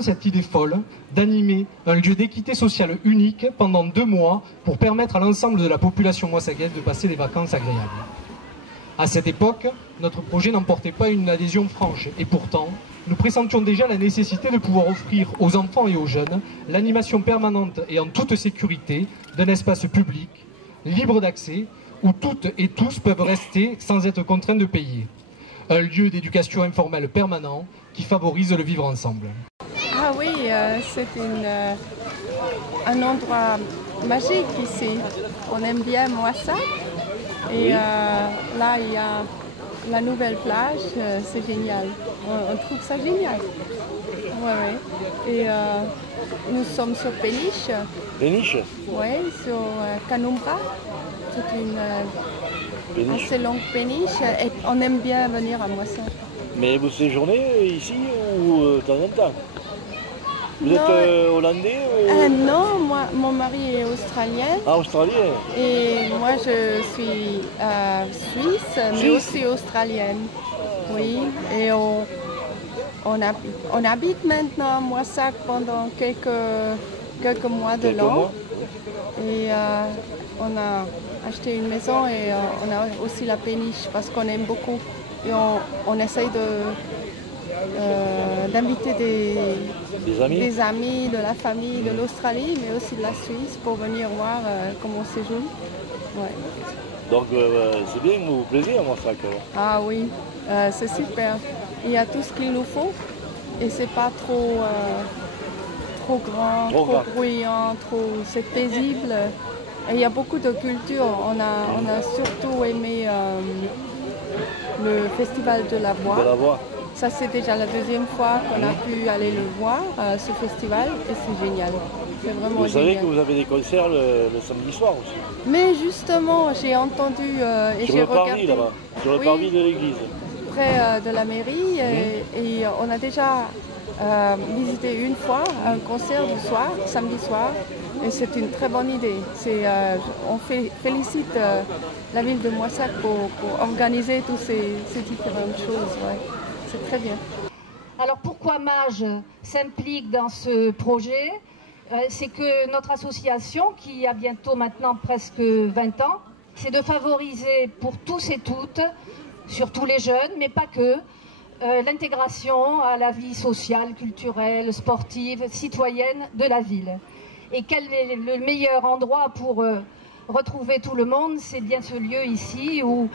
Cette idée folle d'animer un lieu d'équité sociale unique pendant 2 mois pour permettre à l'ensemble de la population moissagaise de passer des vacances agréables. À cette époque, notre projet n'emportait pas une adhésion franche et pourtant, nous pressentions déjà la nécessité de pouvoir offrir aux enfants et aux jeunes l'animation permanente et en toute sécurité d'un espace public, libre d'accès, où toutes et tous peuvent rester sans être contraints de payer. Un lieu d'éducation informelle permanent qui favorise le vivre ensemble. Ah oui, c'est un endroit magique ici. On aime bien Moissac. Et là, il y a la nouvelle plage, c'est génial. On trouve ça génial. Ouais. Et nous sommes sur Péniche. Péniche? Oui, sur Canumbra. C'est une assez longue péniche. Et on aime bien venir à Moissac. Mais vous séjournez ici ou de temps en temps? Vous êtes hollandais Non, mon mari est australien. Ah, australien. Et moi, je suis suisse, mais aussi australienne. Oui, et on habite maintenant à Moissac pendant quelques mois de l'an. Et on a acheté une maison et on a aussi la péniche parce qu'on aime beaucoup. Et on essaye d'inviter des amis de la famille de l'Australie, mais aussi de la Suisse pour venir voir comment on séjourne. Ouais. Donc c'est bien, vous vous plaisez à Moissac? Ah oui, c'est super. Il y a tout ce qu'il nous faut et c'est pas trop grand, trop bruyant, c'est paisible. Et il y a beaucoup de culture. On a surtout aimé le festival de la voix. Ça, c'est déjà la 2e fois qu'on a pu aller le voir, ce festival, et c'est génial. C'est vraiment génial. Vous savez que vous avez des concerts le samedi soir aussi. Mais justement, j'ai entendu et j'ai regardé... là-bas, sur le parvis de l'église. Près de la mairie, et on a déjà visité une fois un concert du soir, samedi soir, et c'est une très bonne idée. On félicite la ville de Moissac pour organiser toutes ces différentes choses. Ouais. C'est très bien. Alors pourquoi MAGE s'implique dans ce projet? C'est que notre association, qui a bientôt maintenant presque 20 ans, c'est de favoriser pour tous et toutes, surtout les jeunes, mais pas que, l'intégration à la vie sociale, culturelle, sportive, citoyenne de la ville. Et quel est le meilleur endroit pour retrouver tout le monde? C'est bien ce lieu ici où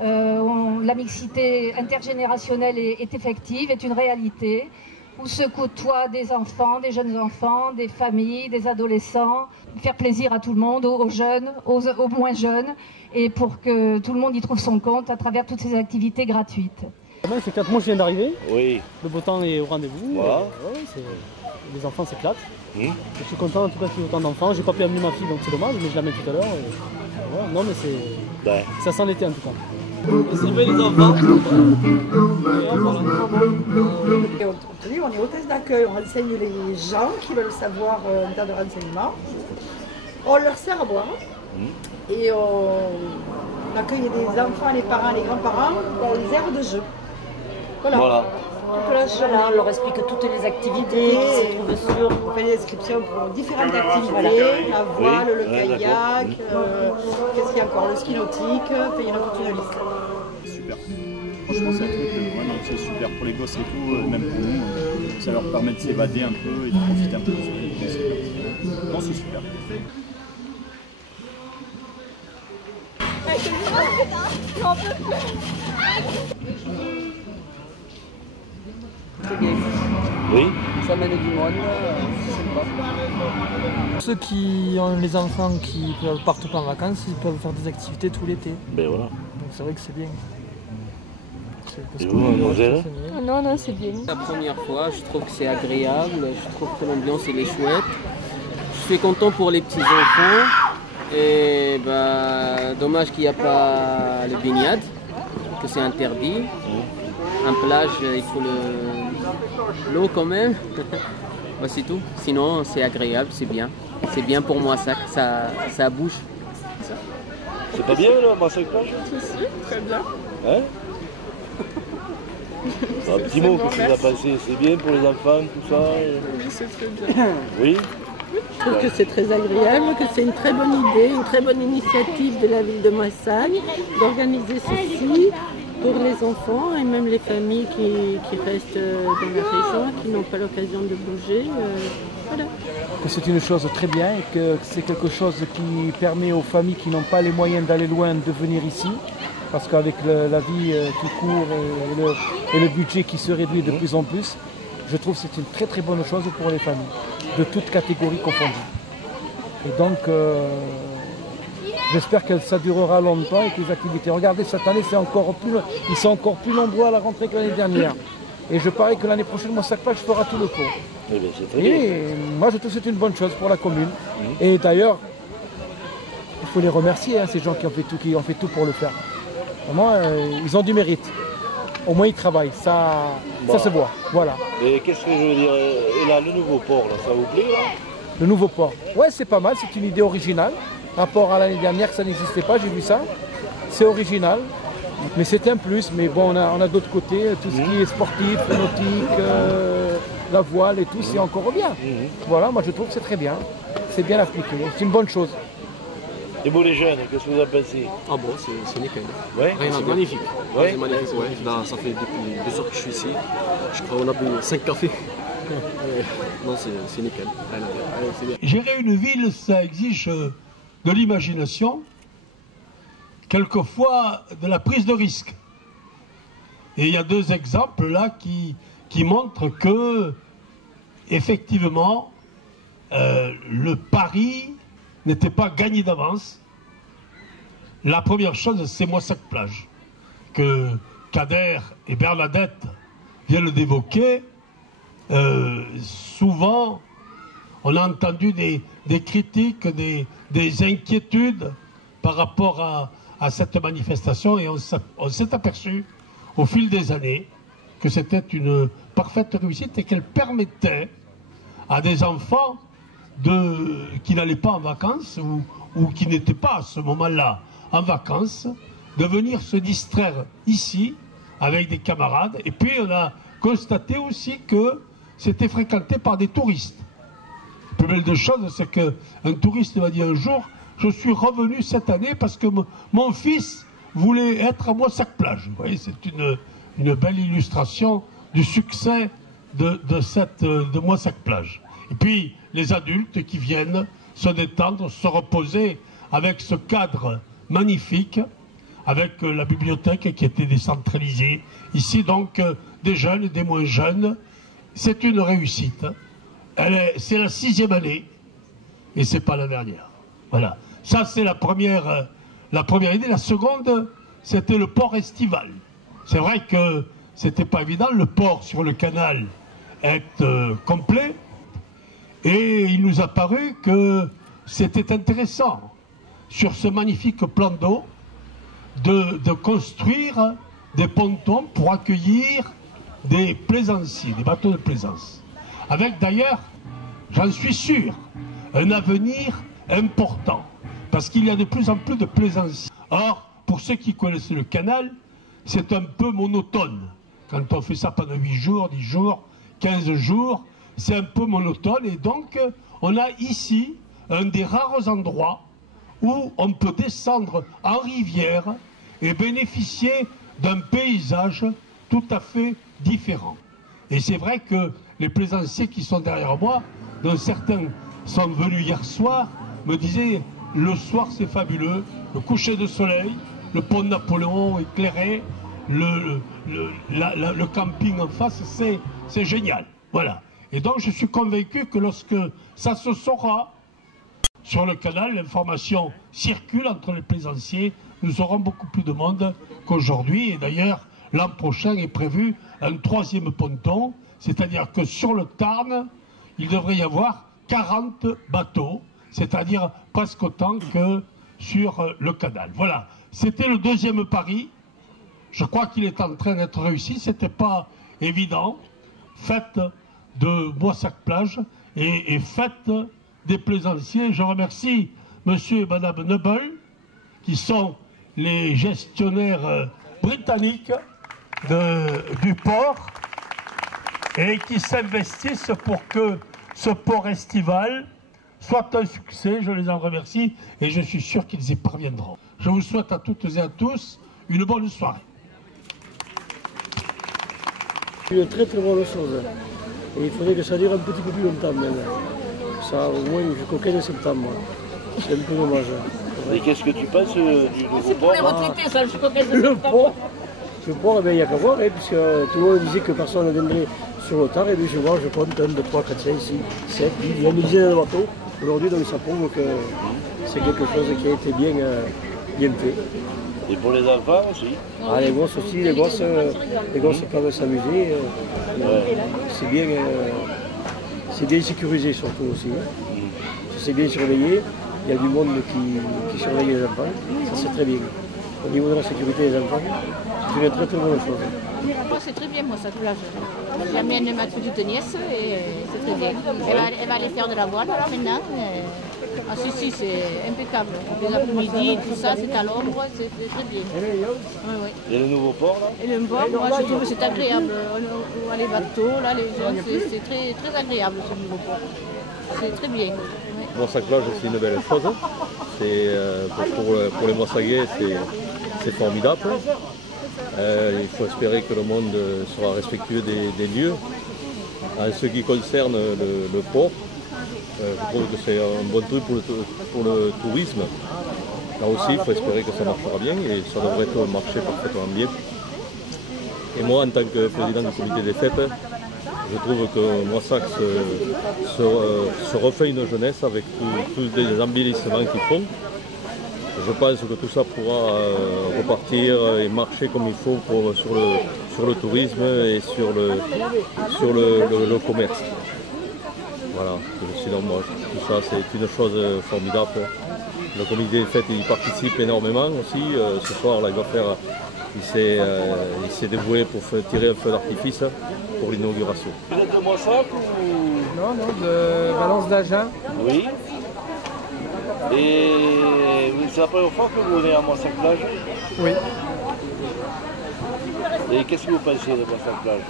la mixité intergénérationnelle est effective, est une réalité, où se côtoient des enfants, des jeunes enfants, des familles, des adolescents, faire plaisir à tout le monde, aux jeunes, aux moins jeunes, et pour que tout le monde y trouve son compte à travers toutes ces activités gratuites. C'est 4 mois que je viens d'arriver, oui. Le beau temps est au rendez-vous, voilà. Les enfants s'éclatent. Je suis content en tout cas qu'il y ait autant d'enfants, j'ai pas pu amener ma fille donc c'est dommage, mais je l'amène tout à l'heure. Voilà. Non mais ça sent l'été en tout cas. C'est vrai les enfants. On est hôtesse d'accueil, on renseigne les gens qui veulent savoir un tas de renseignements. On leur sert à boire et on accueille des enfants, les parents, les grands-parents dans les aires de jeu. Voilà. On leur explique toutes les activités qui se trouvent sur. On fait des descriptions pour différentes activités, la voile, le kayak, qu'est-ce qu'il y a encore, le ski nautique, il y en a toute une liste. Super. Franchement, c'est super pour les gosses et tout, même pour nous. Ça leur permet de s'évader un peu et de profiter un peu de ce. Non, c'est super. Oui. Ça mène du monde, c'est sympa. Ceux qui ont les enfants qui ne partent pas en vacances, ils peuvent faire des activités tout l'été. Ben voilà. Donc c'est vrai que c'est bien. Non, c'est bien. La première fois, je trouve que c'est agréable, je trouve que l'ambiance elle est chouette. Je suis content pour les petits enfants. Et dommage qu'il n'y a pas les baignades, que c'est interdit. En plage, il faut l'eau quand même. C'est tout. Sinon, c'est agréable, c'est bien. C'est bien pour moi, ça bouge. C'est pas bien là, Moissac-Plage? Si, très bien. Hein? Un petit mot, qu'est-ce que vous avez passé? C'est bien pour les enfants, tout ça? Oui, c'est très bien. Oui? Je trouve que c'est très agréable, que c'est une très bonne idée, une très bonne initiative de la ville de Moissac d'organiser ceci pour les enfants et même les familles qui restent dans la région, qui n'ont pas l'occasion de bouger. Voilà. Que c'est une chose très bien et que c'est quelque chose qui permet aux familles qui n'ont pas les moyens d'aller loin de venir ici. Parce qu'avec la vie qui court et le budget qui se réduit de plus en plus, je trouve que c'est une très très bonne chose pour les familles, de toutes catégories confondues. Et donc, j'espère que ça durera longtemps et que les activités... Regardez, cette année, ils sont encore plus nombreux à la rentrée que l'année dernière. Et je parie que l'année prochaine, Moissac-Plage fera tout le tour. Eh bien, c'est très bien. Et moi, je trouve que c'est une bonne chose pour la commune. Et d'ailleurs, il faut les remercier, hein, ces gens qui ont fait tout pour le faire. Vraiment, ils ont du mérite. Au moins, ils travaillent. Ça se voit. Voilà. Et qu'est-ce que je veux dire? Et là, le nouveau port, là, ça vous plaît là? Le nouveau port. Ouais, c'est pas mal. C'est une idée originale. Rapport à l'année dernière, que ça n'existait pas. J'ai vu ça. C'est original. Mais c'est un plus. Mais bon, on a d'autres côtés. Tout ce qui est sportif, nautique, la voile et tout, c'est encore bien. Voilà, moi, je trouve que c'est très bien. C'est bien appliqué. C'est une bonne chose. Et vous les jeunes, qu'est-ce que vous en pensez? Ah bon, c'est nickel. Ouais, c'est magnifique. Ouais. C'est magnifique, ouais. Là, ça fait depuis 2 heures que je suis ici. Je crois qu'on a bu 5 cafés. Non, c'est nickel. Gérer une ville, ça exige de l'imagination, quelquefois de la prise de risque. Et il y a 2 exemples là qui montrent que, effectivement, le pari n'était pas gagné d'avance. La première chose, c'est Moissac-Plage, que Kader et Bernadette viennent d'évoquer. Souvent, on a entendu des critiques, des inquiétudes par rapport à cette manifestation, et on s'est aperçu au fil des années que c'était une parfaite réussite et qu'elle permettait à des enfants qui n'allaient pas en vacances ou qui n'étaient pas à ce moment-là en vacances, de venir se distraire ici avec des camarades. Et puis on a constaté aussi que c'était fréquenté par des touristes. La plus belle des choses, c'est qu'un touriste m'a dit un jour: je suis revenu cette année parce que mon fils voulait être à Moissac-Plage. Vous voyez, c'est une belle illustration du succès de Moissac-Plage. Et puis les adultes qui viennent se détendre, se reposer avec ce cadre magnifique, avec la bibliothèque qui était décentralisée. Ici donc des jeunes et des moins jeunes. C'est une réussite. C'est la 6e année et c'est pas la dernière. Voilà. Ça c'est la première idée. La seconde, c'était le port estival. C'est vrai que c'était pas évident. Le port sur le canal est complet. Et il nous a paru que c'était intéressant, sur ce magnifique plan d'eau, de construire des pontons pour accueillir des plaisanciers, des bateaux de plaisance. Avec d'ailleurs, j'en suis sûr, un avenir important, parce qu'il y a de plus en plus de plaisanciers. Or, pour ceux qui connaissent le canal, c'est un peu monotone. Quand on fait ça pendant 8 jours, 10 jours, 15 jours, c'est un peu monotone, et donc on a ici un des rares endroits où on peut descendre en rivière et bénéficier d'un paysage tout à fait différent. Et c'est vrai que les plaisanciers qui sont derrière moi, dont certains sont venus hier soir, me disaient: le soir c'est fabuleux, le coucher de soleil, le pont de Napoléon éclairé, le camping en face, c'est génial. Voilà. Et donc je suis convaincu que lorsque ça se saura sur le canal, l'information circule entre les plaisanciers, nous aurons beaucoup plus de monde qu'aujourd'hui. Et d'ailleurs, l'an prochain est prévu un 3e ponton, c'est-à-dire que sur le Tarn, il devrait y avoir 40 bateaux, c'est-à-dire presque autant que sur le canal. Voilà, c'était le 2e pari. Je crois qu'il est en train d'être réussi, c'était pas évident. Fête de Moissac-Plage et fête des plaisanciers. Je remercie monsieur et madame Neubel qui sont les gestionnaires britanniques du port et qui s'investissent pour que ce port estival soit un succès. Je les en remercie et je suis sûr qu'ils y parviendront. Je vous souhaite à toutes et à tous une bonne soirée. Une très bonne chose. Et il faudrait que ça dure un petit peu plus longtemps même. Ça au moins jusqu'au 15 septembre. C'est un peu dommage. Et qu'est-ce que tu penses du nouveau C'est pour les retraités ça, jusqu'au 15 septembre. Le port, il n'y a qu'à voir, puisque tout le monde disait que personne ne viendrait sur le tard. Et puis je vois, je compte 1, 2, 3, 4, 5, 6, 7, 8, il y a une dizaine de bateaux aujourd'hui, donc ça prouve que c'est quelque chose qui a été bien fait. Et pour les enfants aussi? Ah, les gosses aussi, les gosses peuvent s'amuser. C'est bien sécurisé surtout aussi. C'est bien surveillé, il y a du monde qui surveille les enfants, ça c'est très bien. Au niveau de la sécurité des enfants, c'est une très bonne chose. Moi c'est très bien moi cette plage. J'amène ma petite nièce et c'est très bien. Elle va aller faire de la voile là maintenant. Ah si, c'est impeccable. Les après-midi, tout ça, c'est à l'ombre, c'est très bien. Et le nouveau port là? Et le port, moi je trouve que c'est agréable. On voit les bateaux, là, les gens, c'est très agréable ce nouveau port. C'est très bien. Moissac-Plage, c'est une belle chose. Pour les Moissaguais, c'est formidable. Il faut espérer que le monde sera respectueux des lieux. En ce qui concerne le port, je trouve que c'est un bon truc pour le tourisme. Là aussi, il faut espérer que ça marchera bien et ça devrait marcher parfaitement bien. Et moi, en tant que président du comité des fêtes, je trouve que Moissac se refait une jeunesse avec tous les embellissements qu'ils font. Je pense que tout ça pourra repartir et marcher comme il faut sur le tourisme et sur le commerce. Voilà, sinon moi, tout ça c'est une chose formidable. Le comité des fêtes y participe énormément aussi. Ce soir, là, il s'est dévoué pour tirer un feu d'artifice pour l'inauguration. Vous êtes de Moissac ou... Non, de Valence d'Agen. Oui. Et c'est la première fois que vous venez à Moissac-Plage? Oui. Et qu'est-ce que vous pensez de Moissac-Plage?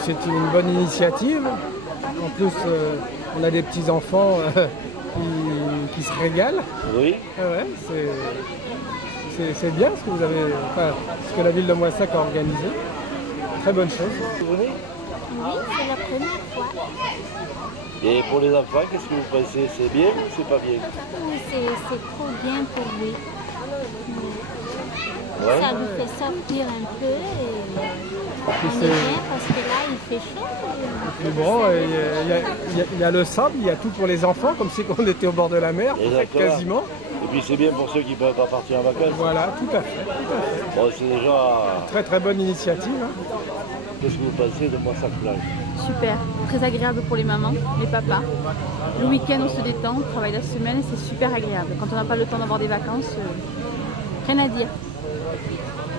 C'est une bonne initiative. En plus, on a des petits-enfants qui se régalent. Oui. C'est bien ce que la ville de Moissac a organisé. Très bonne chose. Oui, c'est la première fois. Et pour les enfants, qu'est-ce que vous pensez? C'est bien ou c'est pas bien? Oui, c'est trop bien pour lui. Ouais. Ça lui fait sortir un peu et on est bien parce que là il fait chaud. Et bon, il y a le sable, il y a tout pour les enfants, comme si on était au bord de la mer, quasiment. Et puis c'est bien pour ceux qui ne peuvent pas partir en vacances. Voilà, tout à fait. Bon, c'est déjà... Très bonne initiative. Qu'est-ce que vous pensez de Moissac-Plage? Super, très agréable pour les mamans, les papas. Le week-end on se détend, on travaille la semaine, c'est super agréable. Quand on n'a pas le temps d'avoir des vacances, rien à dire.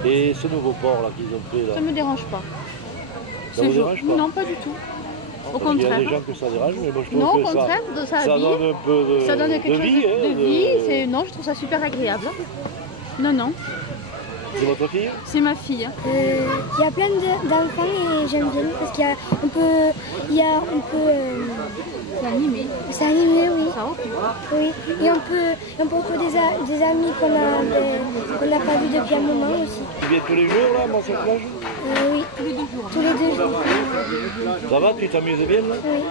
Et ce nouveau port là qu'ils ont fait là? Ça ne me dérange pas. Ça vous dérange pas? Non, pas du tout. Au contraire. Il y a des gens que ça dérange, mais moi je trouve non, que au contraire, ça donne un peu ça donne quelque chose de vie. Non, je trouve ça super agréable. Non. C'est votre fille? C'est ma fille. Il y a plein d'enfants et j'aime bien parce qu'il y a un peu... C'est animé. C'est animé, oui. Ça occupe. Oui. Et on peut retrouver des amis qu'on n'a pas vus depuis un moment aussi. Tu viens tous les jours là, Moissac-Plage? Oui. Tous les 2 jours. Tous les 2 jours. Ça va, tu t'amuses bien là? Oui.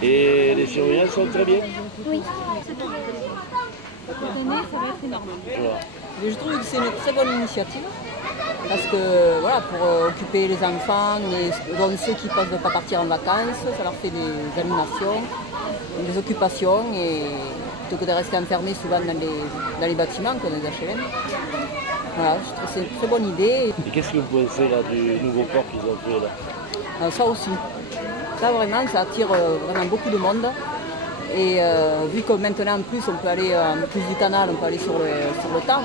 Et les surveillants sont très bien? Oui. Cette année, ça va être énorme. Voilà. Je trouve que c'est une très bonne initiative parce que voilà, pour occuper les enfants, ceux qui ne peuvent pas partir en vacances, ça leur fait des animations, des occupations et plutôt que de rester enfermés souvent dans les bâtiments comme les HLM. Voilà, je trouve que c'est une très bonne idée. Et qu'est-ce que vous pensez là du nouveau port qu'ils ont fait là? Ça aussi. Ça vraiment, ça attire vraiment beaucoup de monde. Et vu que maintenant en plus on peut aller en plus du canal, on peut aller sur le Tarn.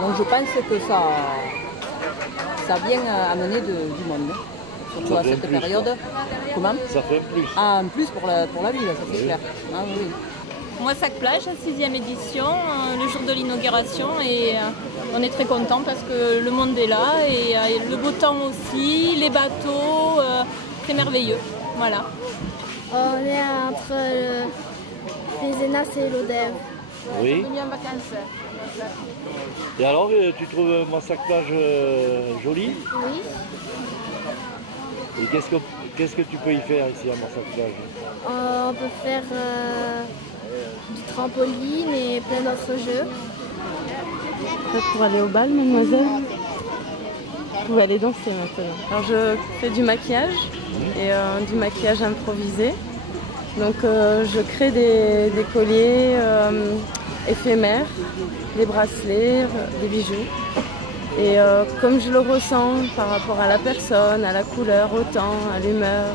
Donc je pense que ça a bien amené du monde. Surtout à cette période. Comment? Ça fait un plus. Ah, en plus pour la ville, ça c'est clair. Ah, oui. Moissac Plage, 6e édition, le jour de l'inauguration, et on est très contents parce que le monde est là, et le beau temps aussi, les bateaux, c'est merveilleux. Voilà. On est entre les ENAS et l'ODEV. Oui. On est en vacances. Et alors, tu trouves Moissac Plage joli? Oui. Et qu'est-ce que tu peux y faire ici à Moissac Plage? On peut faire du trampoline et plein d'autres jeux. Pour aller au bal, mademoiselle, vous pouvez aller danser maintenant. Alors je fais du maquillage et du maquillage improvisé. Donc je crée des colliers éphémères, des bracelets, des bijoux. Et comme je le ressens par rapport à la personne, à la couleur, au temps, à l'humeur,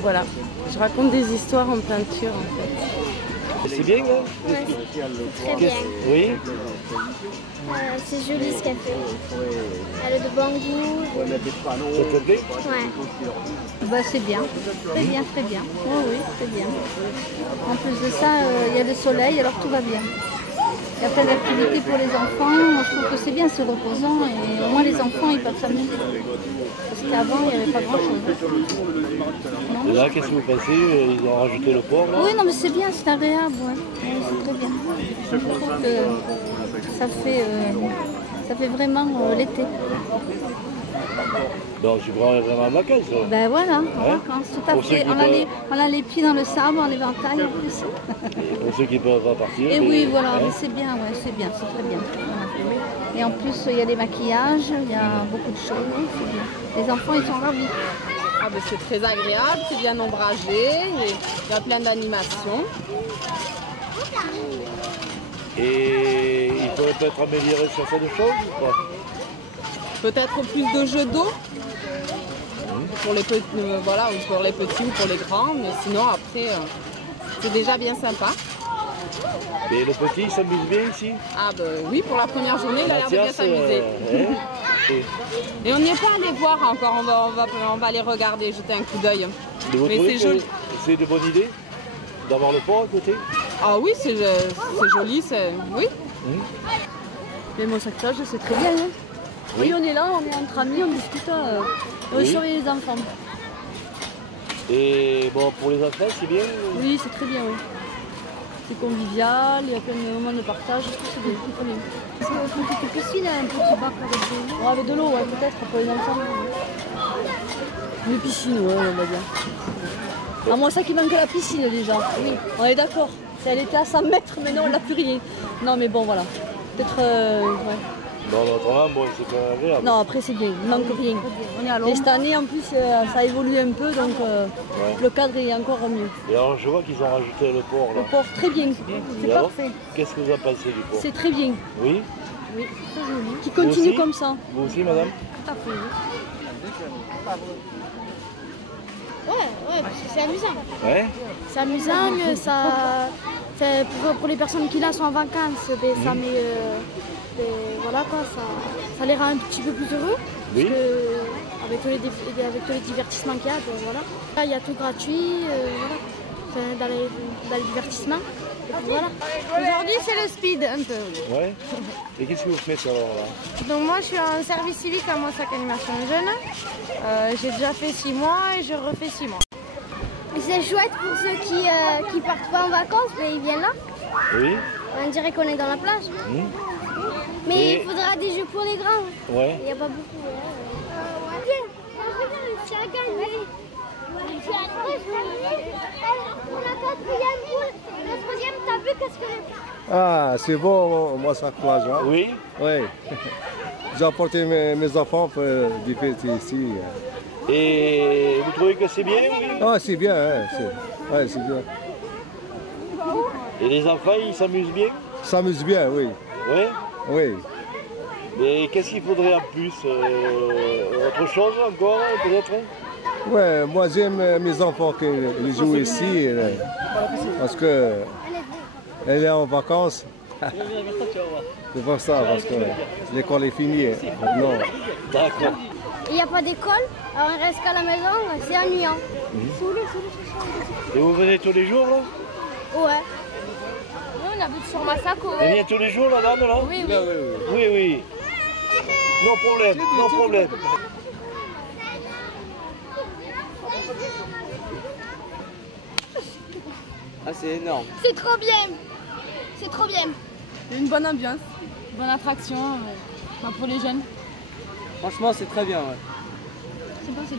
voilà. Je raconte des histoires en peinture en fait. C'est bien, hein? Ouais, c'est très bien. Oui. C'est joli ce qu'elle fait. Elle a de bon goût. Ça te plaît? Ouais. Bah, c'est bien. Très bien, très bien. Oui, oui, très bien. En plus de ça, il y a le soleil, alors tout va bien. Il y a plein d'activités pour les enfants. Moi, je trouve que c'est bien, c'est reposant. Et au moins, les enfants, ils peuvent s'amuser. Parce qu'avant, il n'y avait pas grand-chose. Et là, qu'est-ce que vous pensez? Ils ont rajouté le port là? Oui, non, mais c'est bien, c'est agréable. Ouais. Oui, c'est très bien. Je trouve que ça fait vraiment l'été. Donc, tu prends vraiment en vacances? Ben voilà, en vacances, tout à fait. On a les pieds dans le sable, on l'éventail en plus. Pour ceux qui ne peuvent pas partir. Et oui, voilà, mais c'est bien, ouais, c'est bien, c'est très bien. Et en plus, il y a des maquillages, il y a beaucoup de choses, c'est bien. Les enfants, ils sont ravis. Ah ben c'est très agréable, c'est bien ombragé, il y a plein d'animations. Et il peut peut-être améliorer certaines choses ou pas? Peut-être plus de jeux d'eau pour les petits, voilà, ou pour les petits ou pour les grands, mais sinon après c'est déjà bien sympa. Et le petit s'amuse bien ici? Ah ben oui, pour la première journée, il a l'air de bien s'amuser. Et on n'y est pas allé voir encore, on va aller regarder, jeter un coup d'œil. Mais c'est joli. C'est de bonne idée d'avoir le port à côté? Ah oui, c'est joli, oui. Mais Moissac Plage, c'est très bien. Hein. Oui, on est là, on est entre amis, on discute, on surveille les enfants. Et bon, pour les enfants, c'est bien? Oui, c'est très bien, oui. C'est convivial, il y a plein de moments de partage, je trouve que c'est bien, c'est très bien. Est-ce qu'on peut une petite piscine, un petit bac avec de l'eau? Ouais, avec de l'eau, ouais, peut-être pour les enfants. Une piscine, ouais, on va dire. À moi, ça qui manque la piscine déjà. Oui, on est d'accord. Elle était à 100 mètres, mais non, on l'a plus rien. Non, mais bon, voilà. Peut-être. Ouais. Dans notre bon, c'est pas agréable. Non, après, c'est bien, il manque rien. On est à l'ombre. Et cette année, en plus, ça a évolué un peu, donc le cadre est encore mieux. Et alors, je vois qu'ils ont rajouté le port là. Le port, très bien. C'est parfait. Qu'est-ce que vous en pensez du port? C'est très bien. Oui? Oui, c'est très joli. Qui continue comme ça. Vous aussi, madame? Tout à fait. Ouais, parce que c'est amusant. Ouais. C'est amusant, ça, pour les personnes qui là sont en vacances, ça met, voilà quoi, ça les rend un petit peu plus heureux. Oui. Parce que avec tous les divertissements qu'il y a, voilà. Là, il y a tout gratuit, voilà, dans les divertissements. Voilà. Aujourd'hui, c'est le speed un peu. Ouais. Et qu'est-ce que vous faites alors là? Donc moi, je suis en service civique à Moissac Animation Jeune. J'ai déjà fait 6 mois et je refais 6 mois. C'est chouette pour ceux qui partent pas en vacances, mais ils viennent là. Oui. On dirait qu'on est dans la plage. Mais il faudra des jeux pour les grands. Ouais. Il n'y a pas beaucoup. Pour la quatrième boule, la troisième, t'as vu qu'est-ce que... Ah, c'est bon, Moissac Plage. Hein? Oui. Oui. J'ai apporté mes enfants pour divertir ici. Et vous trouvez que c'est bien? Ah, c'est bien, hein? C'est bien. Et les enfants, ils s'amusent bien? S'amusent bien, oui. Oui? Oui. Mais qu'est-ce qu'il faudrait en plus? Autre chose encore, peut-être? Ouais, moi j'aime mes enfants qui jouent ici, parce que elle est en vacances. C'est pour ça, parce que l'école est finie. Non. D'accord. Il n'y a pas d'école, alors on reste qu'à la maison, c'est ennuyant. Et vous venez tous les jours là? Ouais. on habite sur Massac. Elle vient tous les jours, la dame, là? Oui, oui. Oui, oui. Non problème, non problème. Ah, c'est énorme. C'est trop bien. C'est trop bien. Une bonne ambiance, bonne attraction pour les jeunes. Franchement, c'est très bien. Ouais. C'est bon, c'est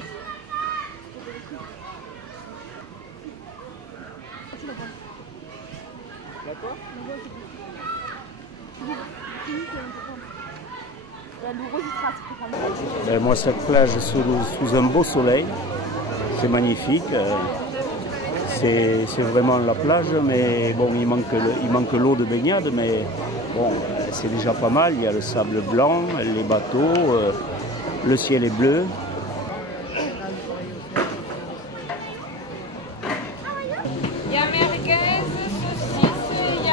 Moi, cette plage sous un beau soleil, c'est magnifique. C'est vraiment la plage, mais bon, il manque l'eau de baignade, mais bon, c'est déjà pas mal. Il y a le sable blanc, les bateaux, le ciel est bleu. Il y a merguez, saucisse, il y a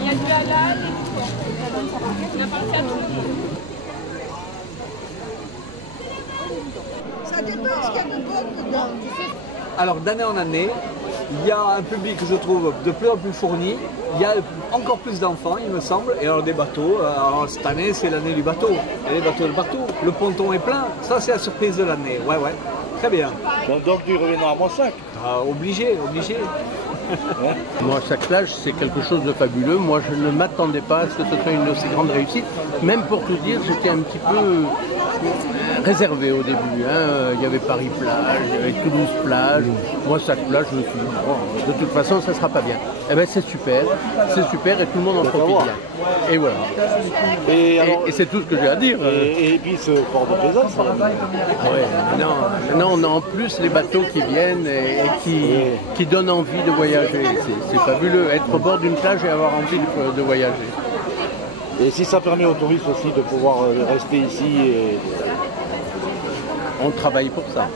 il y a du halal et du porc. On a pensé à tout. Ça dépend ce qu'il y a de bon dedans. Alors d'année en année, il y a un public que je trouve de plus en plus fourni. Il y a encore plus d'enfants, il me semble, et alors des bateaux. Alors cette année, c'est l'année du bateau. Il y a des bateaux de partout. Le ponton est plein. Ça, c'est la surprise de l'année. Ouais, ouais. Très bien. Donc tu reviendras à Moissac. Obligé, obligé. Moi, chaque plage, c'est quelque chose de fabuleux. Moi, je ne m'attendais pas à ce que ce soit une aussi grande réussite. Même pour tout dire, j'étais un petit peu réservé au début. Il y avait Paris-Plage, il y avait Toulouse-Plage. Moi, chaque plage, je me suis dit, bon, de toute façon, ça ne sera pas bien. Eh bien, c'est super et tout le monde en profite bien. Et voilà. Et c'est tout ce que j'ai à dire. Et puis ce port de plaisance. Ouais, non, on a en plus les bateaux qui viennent et qui donnent envie de voyager. C'est fabuleux, être au bord d'une plage et avoir envie de voyager. Et si ça permet aux touristes aussi de pouvoir rester ici On travaille pour ça.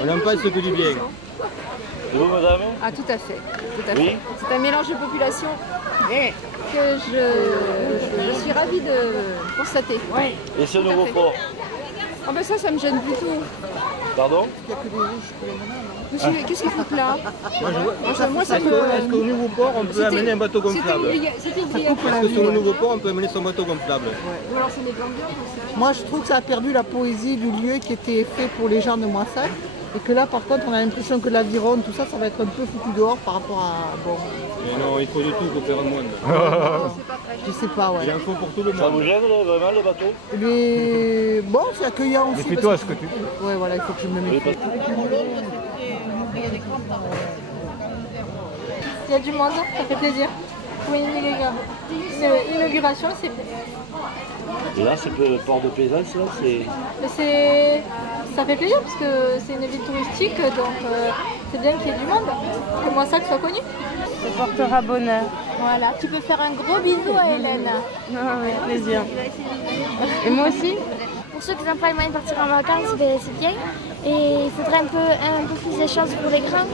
On n'aime pas ce que du bien. Et vous, madame? Ah, tout à fait. Tout à Oui. fait. C'est un mélange de population que je suis ravie de constater. Et ce nouveau port? Ah ben ça me gêne du tout. Pardon? Qu'est-ce qu'il faut là? Moi, ça Est-ce qu'au nouveau port, on peut amener un bateau gonflable? C'était Est-ce que sur le nouveau port, on peut amener son bateau gonflable? Ou alors c'est des gambions. Moi, je trouve que ça a perdu la poésie du lieu qui était fait pour les gens de Moissac. Et que là, par contre, on a l'impression que l'aviron, tout ça, ça va être un peu foutu dehors par rapport à... Bon. Mais non, il faut de tout pour faire un monde. Je sais pas, ouais. Il en faut pour tout le monde. Ça vous gêne vraiment les bateaux? Mais bon, c'est accueillant aussi. Mais toi ce que tu dis. Ouais, voilà, il faut que je me mette. Il y a du monde, ça fait plaisir. Oui, l'inauguration, c'est bien. Et là, c'est le port de plaisance, là, c'est... Ça fait plaisir parce que c'est une ville touristique, donc c'est bien qu'il y ait du monde. Que Moissac soit connu. Ça portera bonheur. Voilà, tu peux faire un gros bisou à Hélène. Avec plaisir. Et moi aussi. Pour ceux qui n'ont pas les moyens de partir en vacances, ben, c'est bien. Et il faudrait un peu plus de chance pour les grands.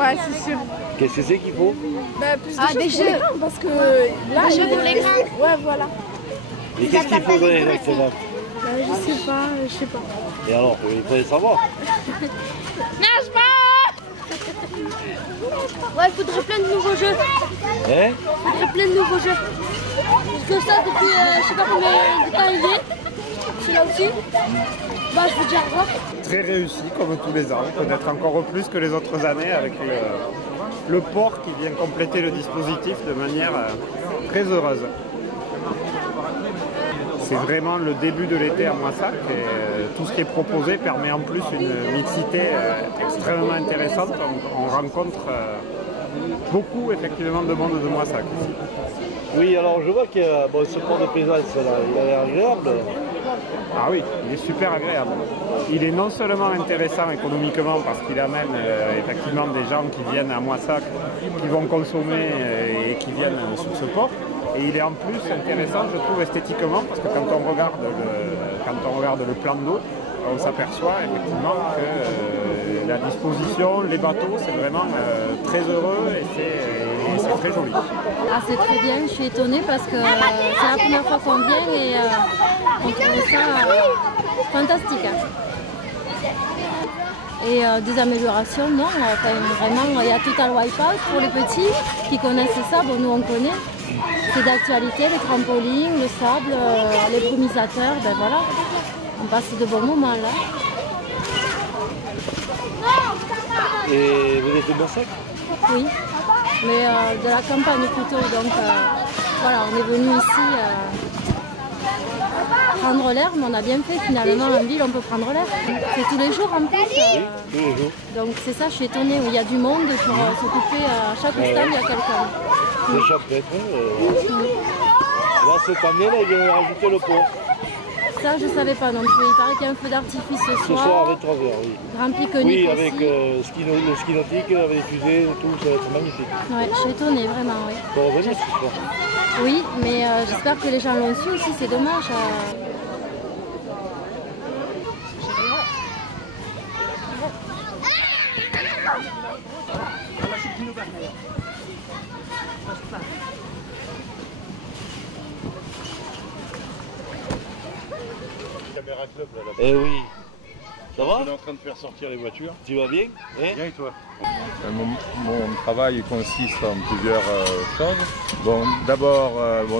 Ouais, c'est sûr. Qu'est-ce que c'est qu'il faut? Plus de chance pour les grands, parce que là, Des jeux pour les grands. Ouais, voilà. Et qu'est-ce qu'il faudrait exactement? Je sais pas. Et alors, il fallait savoir. Nage pas! Ouais, il faudrait plein de nouveaux jeux. Hein? Il faudrait plein de nouveaux jeux. Parce que ça, depuis je sais pas combien de temps il est. C'est là aussi. Bah, je veux dire au revoir. Très réussi, comme tous les ans. Peut-être encore plus que les autres années avec le port qui vient compléter le dispositif de manière très heureuse. C'est vraiment le début de l'été à Moissac et tout ce qui est proposé permet en plus une mixité extrêmement intéressante. On rencontre beaucoup effectivement de monde de Moissac ici. Oui, alors je vois que ce port de plaisance, il a l'air agréable. Ah oui, il est super agréable. Il est non seulement intéressant économiquement parce qu'il amène effectivement des gens qui viennent à Moissac, qui vont consommer et qui viennent sur ce port. Et il est en plus intéressant, je trouve, esthétiquement, parce que quand on regarde le plan d'eau, on s'aperçoit effectivement que la disposition, les bateaux, c'est vraiment très heureux et c'est très joli. Ah, c'est très bien, je suis étonnée parce que c'est la première fois qu'on vient et on trouve ça fantastique. Et des améliorations, non. Enfin, vraiment, il y a Total Wipeout pour les petits qui connaissent ça. Bon, nous, on connaît. C'est d'actualité, les trampolines, le sable, les brumisateurs, ben voilà. On passe de bons moments là. Et vous êtes de Moissac? Oui, mais de la campagne plutôt. Donc voilà, on est venu ici prendre l'air, mais on a bien fait. Finalement, en ville, on peut prendre l'air. C'est tous les jours en plus. Oui, tous les jours. Donc c'est ça, je suis étonnée. Il y a du monde pour s'occuper. À chaque stand, il y a quelqu'un. C'est champêtre. Là, cette année, là, ils ont rajouté le pont. Ça, je ne savais pas non plus. Il paraît qu'il y a un feu d'artifice ce soir. Ce soir, avec 3h, oui. Grand pique-nique oui, aussi. avec le ski nautique, avec les fusées et tout, ça va être magnifique. Ouais, je suis étonnée, vraiment, oui. Pour revenir ce soir. Oui, mais j'espère que les gens l'ont su aussi, c'est dommage. Eh oui. Ça va? On est en train de faire sortir les voitures. Tu vas bien? Bien et toi? Mon travail consiste en plusieurs choses. Bon, d'abord,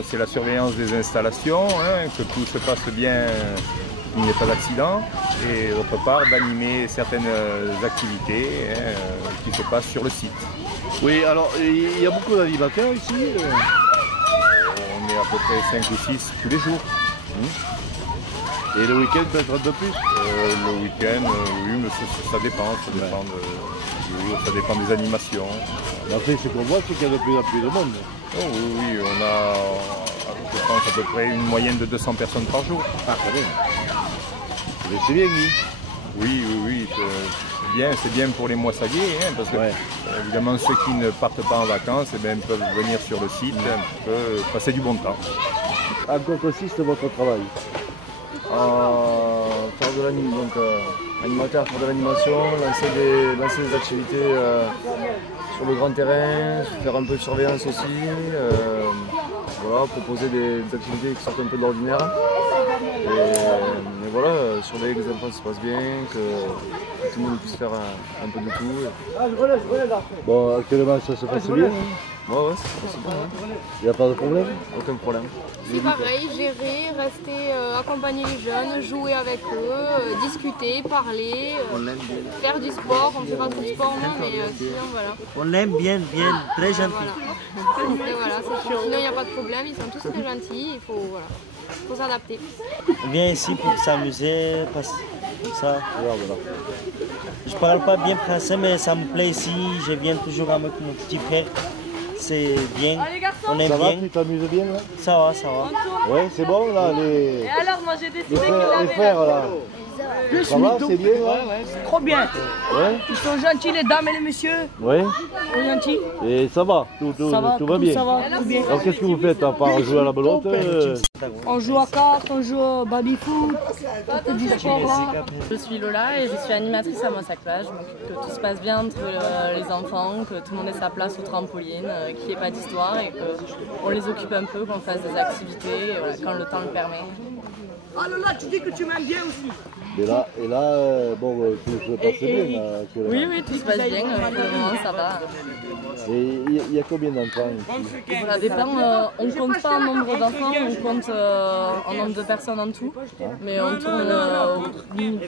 c'est la surveillance des installations, que tout se passe bien, qu'il n'y ait pas d'accident. Et d'autre part, d'animer certaines activités qui se passent sur le site. Oui, alors il y a beaucoup d'animateurs ici. On est à peu près 5 ou 6 tous les jours. Et le week-end peut-être un peu plus? Le week-end, oui, mais ça dépend. Ça dépend des animations. Après, ce qu'on voit, c'est qu'il y a de plus en plus de monde. Oh, oui, on a, je pense, à peu près une moyenne de 200 personnes par jour. Ah, très bien. Mais c'est bien, oui. Oui, c'est bien pour les moissagers, parce que évidemment ceux qui ne partent pas en vacances peuvent venir sur le site, passer du bon temps. À quoi consiste votre travail? Faire de animateur, faire de l'animation, lancer des activités sur le grand terrain, faire un peu de surveillance aussi, proposer des activités qui sortent un peu de l'ordinaire. Et voilà, surveiller que les enfants se passent bien, que tout le monde puisse faire un peu de tout. Bon, actuellement ça se passe bien? Ouais, ça se passe bien. Il n'y a pas de problème? Aucun problème. C'est pareil, gérer, rester, accompagner les jeunes, jouer avec eux, discuter, parler, faire du sport. On ne fait pas trop de sport, mais sinon voilà. On l'aime bien, très gentil. Et voilà, sinon il n'y a pas de problème, ils sont tous très gentils, il faut s'adapter. On vient ici pour s'amuser, comme ça. Je parle pas bien français, mais ça me plaît ici. Je viens toujours avec mon petit frère. C'est bien, on aime bien. Ça va, tu t'amuses bien là? Ça va. Ouais, c'est bon là, les... Et alors, moi j'ai décidé les frères là. Ça va, c'est bien là? Ouais, c'est trop bien. Ouais. Ils sont gentils, les dames et les messieurs. Ouais. Ils sont gentils. Et ça va, tout va bien? Ça va, tout bien. Alors qu'est-ce que vous faites à part jouer à la belote? On joue à cartes, on joue au baby-foot, on fait du sport là. Je suis Lola et je suis animatrice à Moissac-Plage. Que tout se passe bien entre les enfants, que tout le monde ait sa place au trampoline, qu'il n'y ait pas d'histoire et qu'on les occupe un peu, qu'on fasse des activités quand le temps le permet. Ah Lola, tu dis que tu m'aimes bien aussi. Et là, tout se passe bien là, Oui, tout se passe bien, pour le moment ça va. Et il y a combien d'enfants ici? Ça dépend, on ne compte pas en nombre d'enfants, on compte en nombre de personnes en tout. Mais on tourne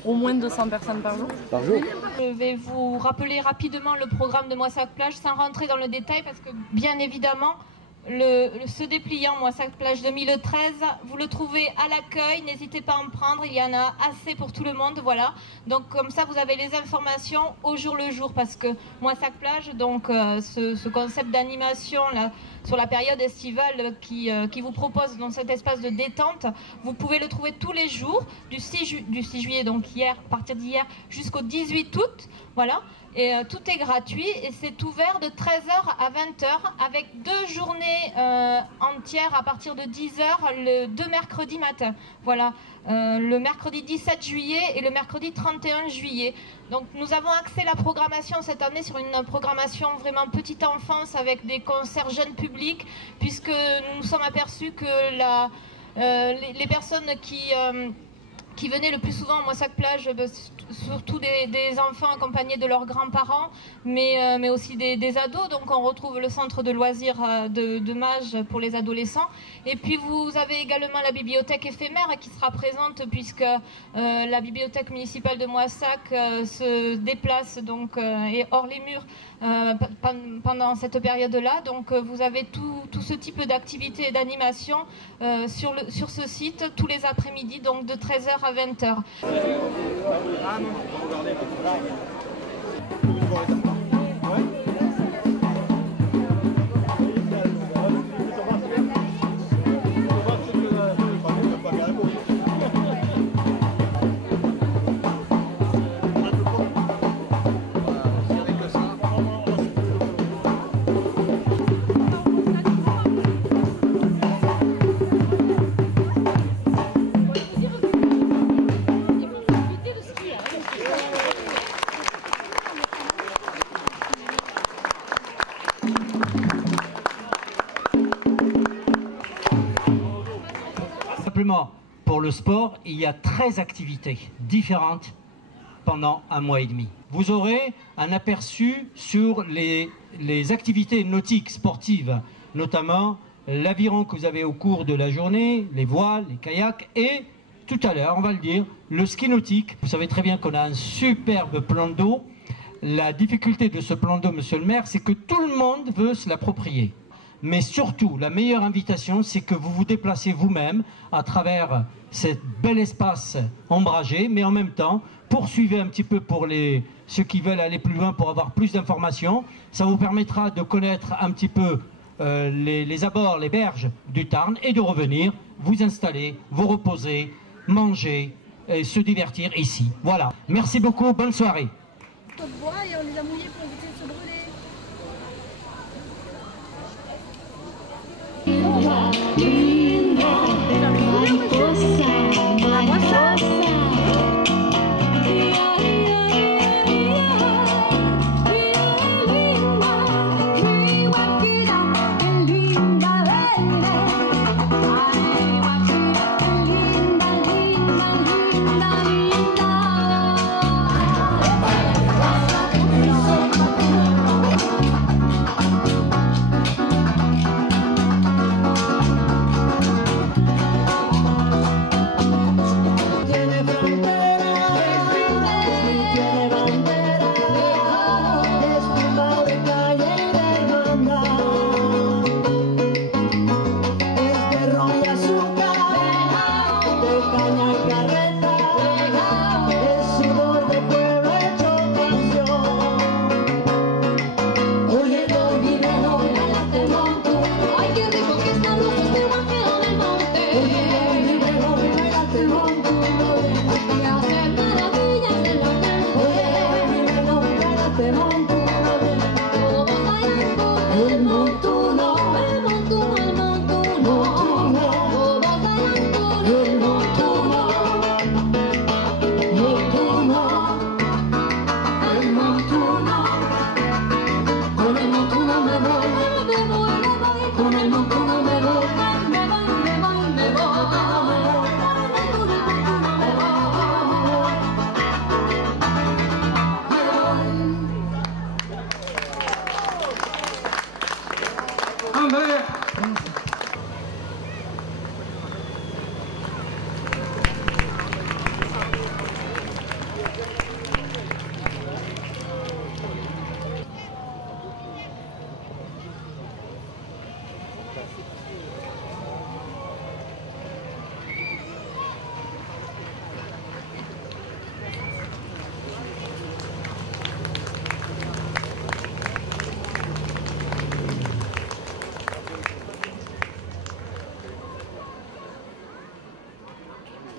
au moins 200 personnes par jour. Par jour? Je vais vous rappeler rapidement le programme de Moissac-Plage sans rentrer dans le détail parce que bien évidemment, ce dépliant Moissac-Plage 2013, vous le trouvez à l'accueil, n'hésitez pas à en prendre, il y en a assez pour tout le monde, voilà. Donc comme ça vous avez les informations au jour le jour parce que Moissac-Plage, donc ce concept d'animation là, sur la période estivale qui vous propose dans cet espace de détente, vous pouvez le trouver tous les jours du 6 juillet, donc hier, à partir d'hier jusqu'au 18 août, voilà. Et tout est gratuit et c'est ouvert de 13h à 20h avec 2 journées entières à partir de 10h le 2 mercredis matin. Voilà, le mercredi 17 juillet et le mercredi 31 juillet. Donc nous avons axé la programmation cette année sur une programmation vraiment petite enfance avec des concerts jeunes publics puisque nous nous sommes aperçus que les personnes qui qui venaient le plus souvent à Moissac-Plage, surtout des enfants accompagnés de leurs grands-parents, mais aussi des ados. Donc on retrouve le centre de loisirs de Mages pour les adolescents. Et puis vous avez également la bibliothèque éphémère qui sera présente puisque la bibliothèque municipale de Moissac se déplace donc et hors les murs pendant cette période-là. Donc vous avez tout ce type d'activités et d'animation sur ce site tous les après-midi, donc de 13h à 20h. Pour le sport, il y a 13 activités différentes pendant un mois et demi. Vous aurez un aperçu sur les activités nautiques sportives, notamment l'aviron que vous avez au cours de la journée, les voiles, les kayaks et tout à l'heure, on va le dire, le ski nautique. Vous savez très bien qu'on a un superbe plan d'eau. La difficulté de ce plan d'eau, monsieur le maire, c'est que tout le monde veut se l'approprier. Mais surtout, la meilleure invitation, c'est que vous vous déplacez vous-même à travers ce bel espace ombragé, mais en même temps, poursuivez un petit peu pour ceux qui veulent aller plus loin pour avoir plus d'informations. Ça vous permettra de connaître un petit peu les abords, les berges du Tarn et de revenir, vous installer, vous reposer, manger et se divertir ici. Voilà. Merci beaucoup, bonne soirée. Et on les a mouillés pour éviter de se brûler.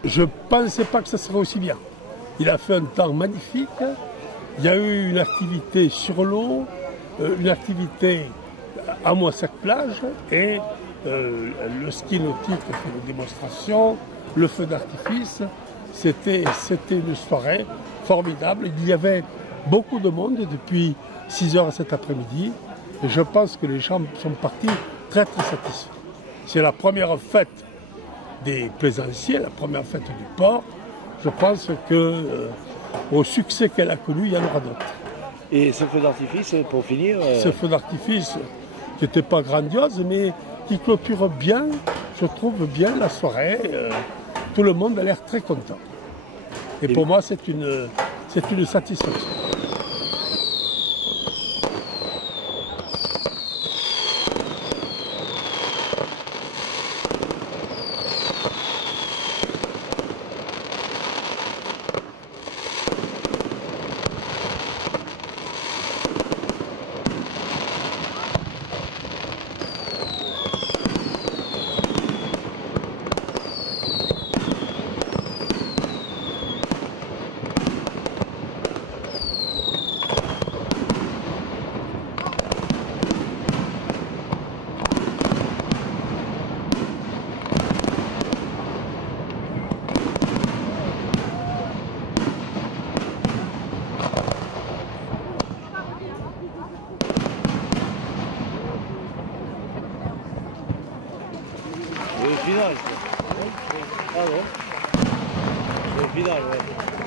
Je ne pensais pas que ça serait aussi bien. Il a fait un temps magnifique. Il y a eu une activité sur l'eau, une activité à Moissac-Plage et le ski nautique fait des démonstrations, le feu d'artifice. C'était une soirée formidable. Il y avait beaucoup de monde depuis 6 heures cet après-midi. Et je pense que les gens sont partis très très satisfaits. C'est la première fête des plaisanciers, la première fête du port. je pense que au succès qu'elle a connu, il y en aura d'autres. Et ce feu d'artifice, pour finir... Ce feu d'artifice qui n'était pas grandiose, mais qui clôture bien, je trouve bien la soirée. Tout le monde a l'air très content. Et pour moi, c'est une satisfaction. Le final, ah bon? Le final, ouais.